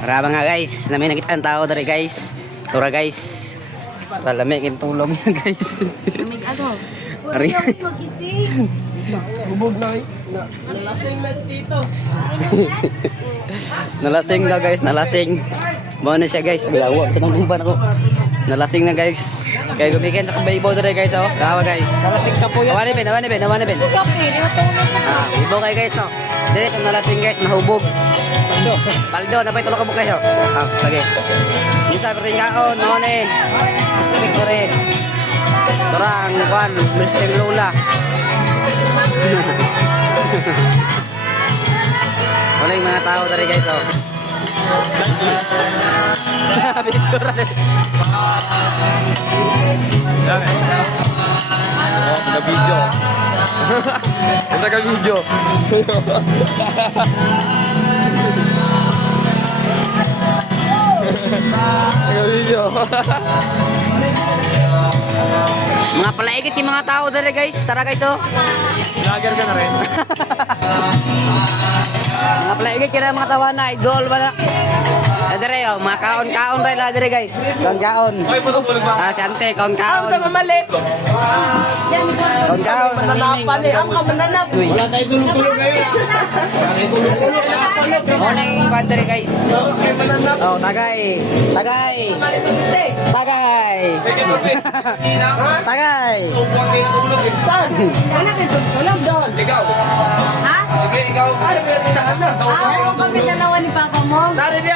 Maraba nga guys, namin nakita ang tao dari guys. Tura guys. Lamig yung tulong niya guys. Lamig ano? Ari. Bubog na. Nalasing na dito. Nalasing na guys, nalasing. Bawa na siya guys. Ang lawa. Sa nangumban ako. Nalasing na guys. Kaya gumikin sa kabaybaw dari guys. Oh. Kawa guys. Nalasing ka po yan. Nawani ben, nawani ben, nawani ben. Ibo kayo guys no. Dili sa nalasing guys, nahubog. Paldo, napay tulog ka mo kayo. Sige. Isa pa rin kaon, mahone. Maspik ko rin. Turang, kwan, Mr. Lola. Wala yung mga tao tari guys, oh. Picture rin. Naka-video. Naka-video. Naka-video. Mga palaigit yung mga tao tari guys. Tara guys, oh. Vlogger ka na rin. Mga palaigit kaya mga tawa na. Idol ba na? Adere, oh. Mga kaon-kaon rin lang dere guys. Kaon-kaon. Si Ante, kaon-kaon. Mamalit. Kaon-kaon. Mananapan eh. Ang kamananap. Wala tayo tulog-tulog ngayon. Morning, country guys. Oh, tagay. Tagay. Tagay. Tagay. Saan? Anak ito, tulog doon. Ikaw. Ha? Sige, ikaw. Ay, saan na? Ako kami dalawa ni Papa mo. Narinig